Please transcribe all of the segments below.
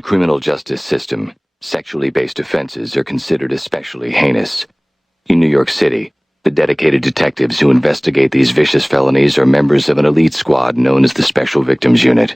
the criminal justice system, sexually based offenses are considered especially heinous. In New York City, the dedicated detectives who investigate these vicious felonies are members of an elite squad known as the Special Victims Unit.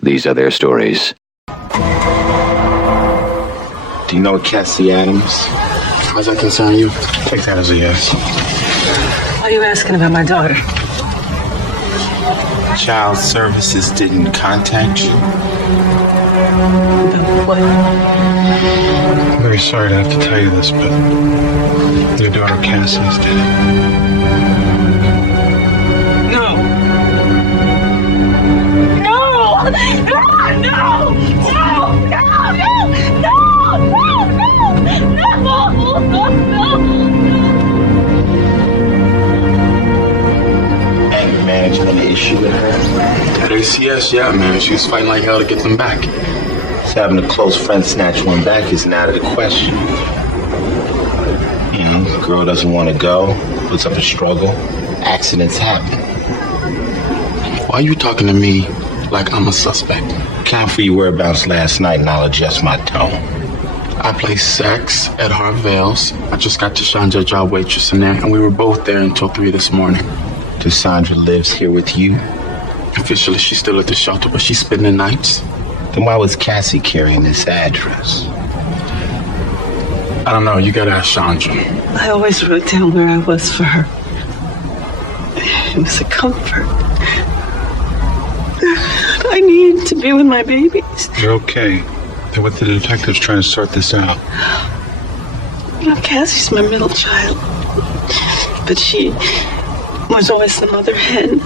These are their stories. Do you know Cassie Adams? How does that concern you? Take that as a yes. Why are you asking about my daughter? Child Services didn't contact you? What? I'm very sorry to have to tell you this, but your daughter Cassie's dead. No! No! No! No! No! Management issue with her? At ACS, yeah, man. She was fighting like hell to get them back. So having a close friend snatch one back isn't out of the question. You know, the girl doesn't want to go, puts up a struggle. Accidents happen. Why are you talking to me like I'm a suspect? Count for your whereabouts last night and I'll adjust my tone. I play sex at Harvell's. I just got Tashandra a job waitress in there, and we were both there until 3 this morning. Cassandra lives here with you? Officially, she's still at the shelter, but she's spending the nights. Then why was Cassie carrying this address? I don't know. You gotta ask Chandra. I always wrote down where I was for her. It was a comfort. I need to be with my babies. You're okay. They're with the detectives trying to sort this out. You know, Cassie's my middle child. But she was always the mother hen.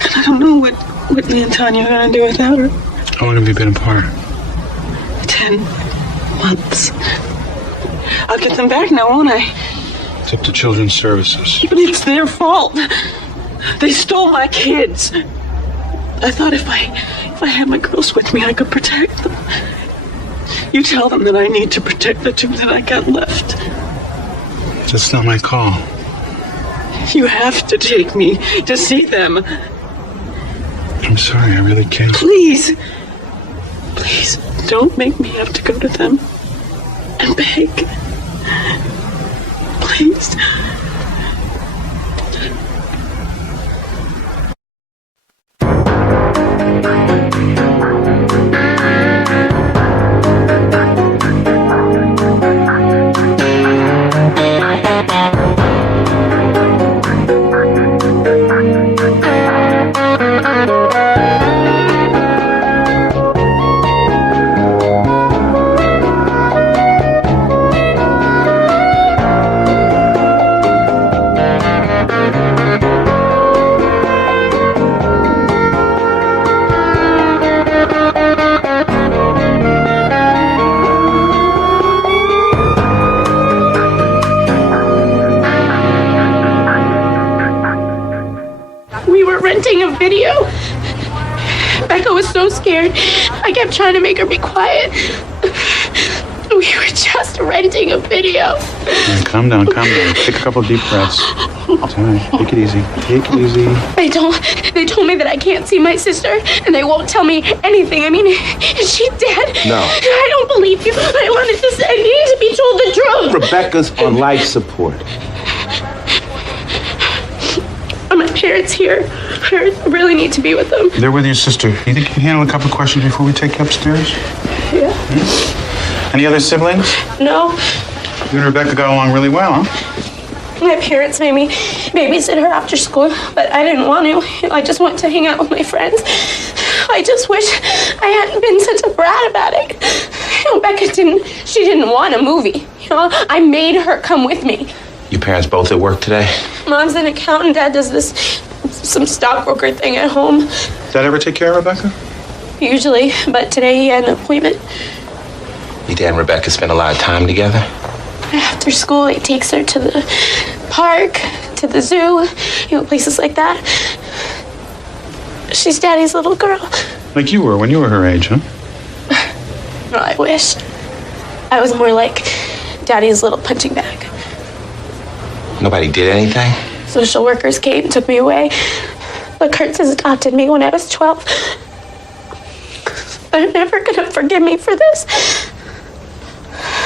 And I don't know what Whitney and Tanya are going to do without her. How long have you been apart? 10 months. I'll get them back now, won't I? It's up to Children's Services. But it's their fault. They stole my kids. I thought if I had my girls with me, I could protect them. You tell them that I need to protect the 2 that I got left. That's not my call. You have to take me to see them. I'm sorry, I really can't. Please. Please, don't make me have to go to them and beg. Please. A video. Becca was so scared. I kept trying to make her be quiet. We were just renting a video. Right, calm down. Take a couple deep breaths. It's all right. Take it easy. They told me that I can't see my sister, and they won't tell me anything. I mean, is she dead? No. I don't believe you. I need to be told the truth. Rebecca's on life support. My parents here. I really need to be with them. They're with your sister. You think you can handle a couple of questions before we take you upstairs? Yeah. Any other siblings? No. You and Rebecca got along really well, huh? My parents made me babysit her after school, but I didn't want to. I just wanted to hang out with my friends. I just wish I hadn't been such a brat about it. Becca didn't want a movie. I made her come with me. Your parents both at work today? Mom's an accountant. Dad does some stockbroker thing at home. Dad ever take care of Rebecca? Usually, but today he had an appointment. Your dad and Rebecca spend a lot of time together? After school, he takes her to the park, to the zoo, places like that. She's Daddy's little girl. Like you were when you were her age, huh? Well, I wish. I was more like Daddy's little punching bag. Nobody did anything? Social workers came, took me away. The Kurtzes adopted me when I was 12. They're never gonna forgive me for this.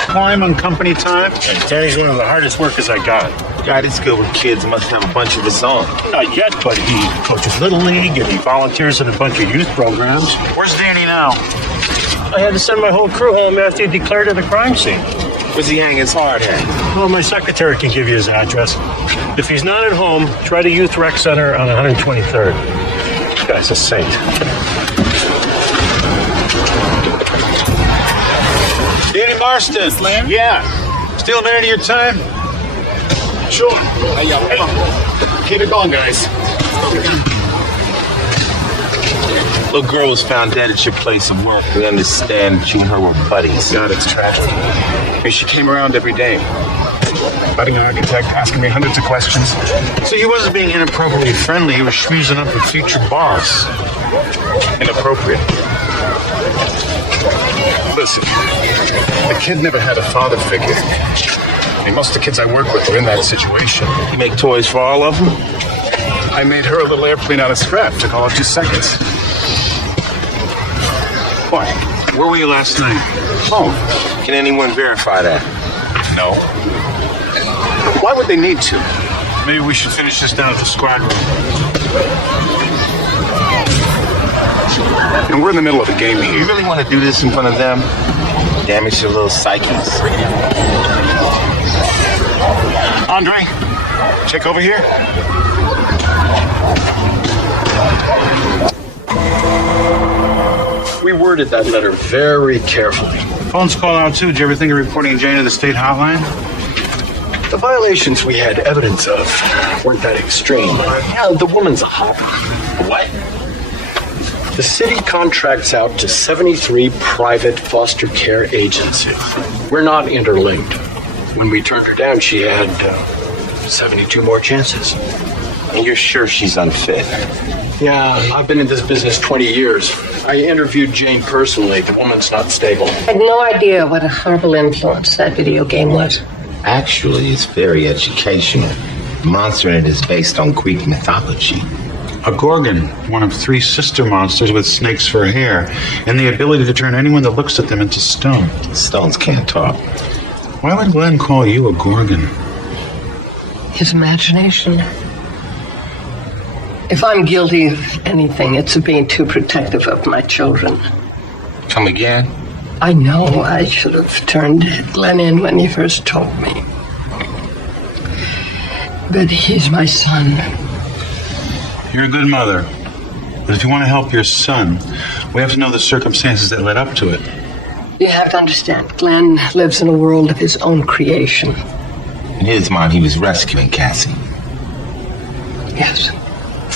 Climb on company time. And Danny's one of the hardest workers I got. God, he's good with kids. Must have a bunch of his own. Not yet, but he coaches Little League and he volunteers in a bunch of youth programs. Where's Danny now? I had to send my whole crew home after he declared at the crime scene. Where's he hang his hard hat? Well, my secretary can give you his address. If he's not at home, try the Youth Rec Center on 123rd. This guy's a saint. Danny Marston. Slam? Yeah. Still a minute of your time? Sure. Hey, keep it going, guys. Little girl was found dead at your place of work. We understand that you and her were buddies. God, it's tragic. I mean, she came around every day. Budding architect, asking me hundreds of questions. So he wasn't being inappropriately friendly. He was schmoozing up with future boss. Inappropriate. Listen, the kid never had a father figure. I mean, most of the kids I work with are in that situation. You make toys for all of them? I made her a little airplane out of scrap. Took all of 2 seconds. What? Where were you last night? Oh, can anyone verify that? No. Why would they need to? Maybe we should finish this down at the squad room. And we're in the middle of a game here. You really want to do this in front of them? Damage their little psyches? Andre, check over here. We worded that letter very carefully. Phones call out too. Did you ever think of reporting Jane to the state hotline? The violations we had evidence of weren't that extreme. Yeah, the woman's a hopper. What? The city contracts out to 73 private foster care agencies. We're not interlinked. When we turned her down, she had 72 more chances. And you're sure she's unfit? Yeah, I've been in this business 20 years. I interviewed Jane personally. The woman's not stable. I had no idea what a horrible influence that video game was. Actually, it's very educational. The monster in it is based on Greek mythology. A Gorgon, one of 3 sister monsters with snakes for hair, and the ability to turn anyone that looks at them into stone. Stones can't talk. Why would Glenn call you a Gorgon? His imagination. If I'm guilty of anything, it's of being too protective of my children. Come again? I know I should have turned Glenn in when you first told me. But he's my son. You're a good mother. But if you want to help your son, we have to know the circumstances that led up to it. You have to understand, Glenn lives in a world of his own creation. In his mind, he was rescuing Cassie. Yes.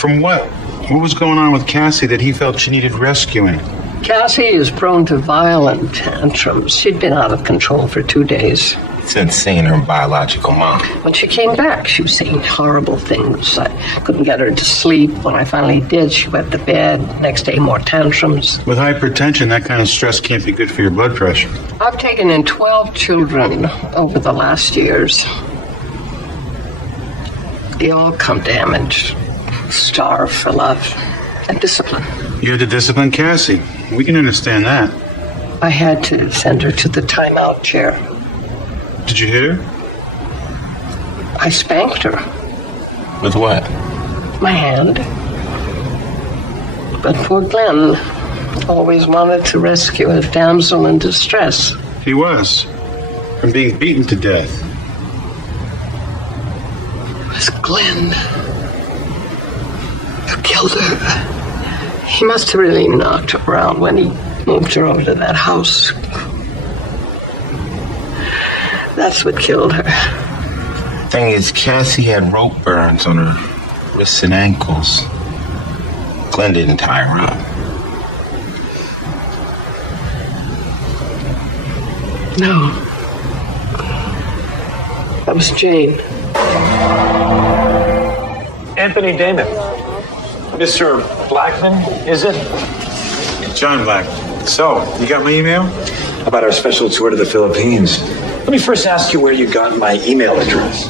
From what? What was going on with Cassie that he felt she needed rescuing? Cassie is prone to violent tantrums. She'd been out of control for 2 days. Since seeing her biological mom. When she came back, she was saying horrible things. I couldn't get her to sleep. When I finally did, she went to bed. Next day, more tantrums. With hypertension, that kind of stress can't be good for your blood pressure. I've taken in 12 children over the last years. They all come damaged, starved for love and discipline. You had to discipline Cassie. We can understand that. I had to send her to the timeout chair. Did you hit her? I spanked her. With what? My hand. But poor Glenn always wanted to rescue a damsel in distress. He was. From being beaten to death. It was Glenn who killed her. He must have really knocked her around when he moved her over to that house. That's what killed her. Thing is, Cassie had rope burns on her wrists and ankles. Glenn didn't tie her up. No. That was Jane. Anthony Damon. Mr. Blackman, is it? John Black. So, you got my email? About our special tour to the Philippines. Let me first ask you where you got my email address.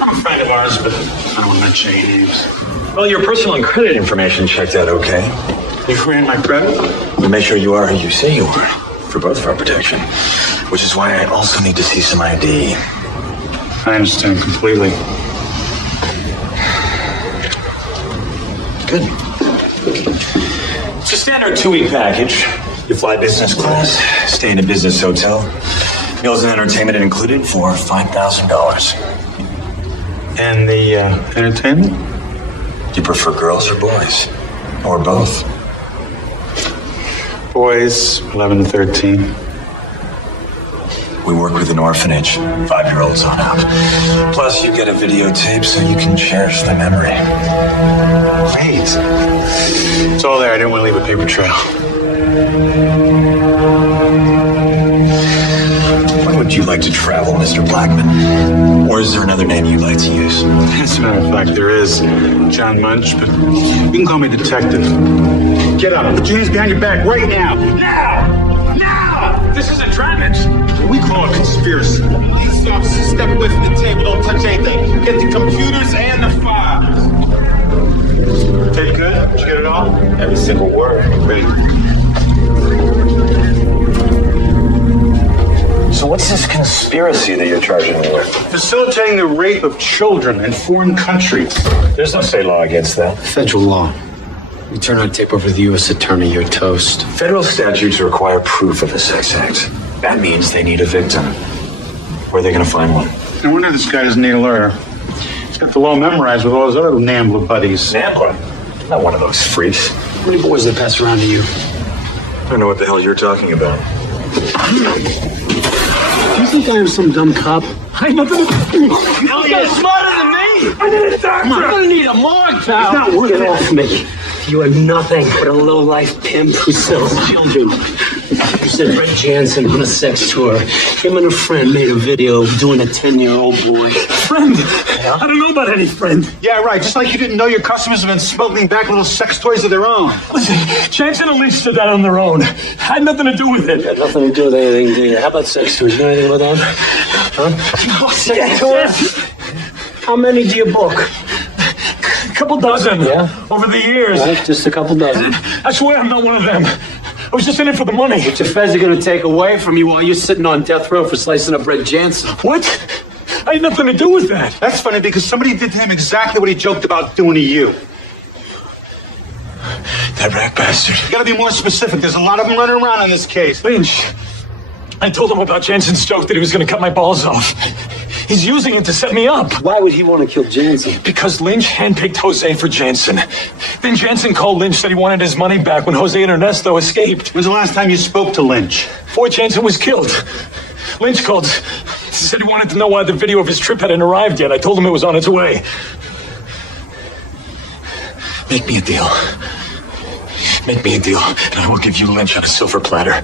I'm a friend of ours, but I don't want to mention any names. Well, your personal and credit information checked out okay. You ran my credit? We'll make sure you are who you say you are, for both of our protection. Which is why I also need to see some ID. I understand completely. Good. It's a standard 2-week package. You fly business class, stay in a business hotel. Meals and entertainment included for $5,000. And the entertainment? Do you prefer girls or boys? Or both? Boys, 11 to 13. We work with an orphanage, 5-year-olds on up. Plus, you get a videotape so you can cherish the memory. Great. It's all there. I didn't want to leave a paper trail. When would you like to travel, Mr. Blackman? Or is there another name you'd like to use? As a matter of fact, there is John Munch, but you can call me Detective. Get up. Put your hands behind your back right now. Now! Now! This is entrapment. We call it conspiracy. Police officers, step away from the table. Don't touch anything. Get the computers and the files. Take good? Did you get it all? Every single word. Great. So what's this conspiracy that you're charging me with? Facilitating the rape of children in foreign countries. There's no state law against that. Federal law. You turn our tape over to the U.S. attorney, you're toast. Federal statutes require proof of a sex act. That means they need a victim. Where are they going to find one? No wonder this guy doesn't need a lawyer. He's got the law memorized with all his other NAMBLA buddies. NAMBLA? Not one of those freaks. How many boys they pass around to you? I don't know what the hell you're talking about. You think I am some dumb cop? I know that. Hell yeah. You're smarter than me! I need a doctor! I'm gonna need a morgue, pal! It's not worth Get it. off me. You are nothing but a low-life pimp who sells children. You said Brett Jansen on a sex tour. Him and a friend made a video doing a 10-year-old boy. Friend? Yeah? I don't know about any friend. Yeah, right. Just like you didn't know your customers have been smuggling back little sex toys of their own. Listen, Jansen and Lynch did that on their own. Had nothing to do with it. Had nothing to do with anything, do you? How about sex tours? You know anything about that? Huh? No, sex tours? How many do you book? A couple dozen. Yeah? Over the years. Right, just a couple dozen. I swear I'm not one of them. I was just in it for the money. Which the feds are going to take away from you while you're sitting on death row for slicing up Brett Jansen. What? I had nothing to do with that. That's funny because somebody did to him exactly what he joked about doing to you. That rat bastard. You gotta be more specific. There's a lot of them running around in this case. Lynch, I told him about Jansen's joke that he was going to cut my balls off. He's using it to set me up. Why would he want to kill Jansen? Because Lynch handpicked Jose for Jansen. Then Jansen called Lynch, said he wanted his money back when Jose and Ernesto escaped. When's the last time you spoke to Lynch? Before Jansen was killed. Lynch called. Said he wanted to know why the video of his trip hadn't arrived yet. I told him it was on its way. Make me a deal. Make me a deal, and I will give you Lynch on a silver platter.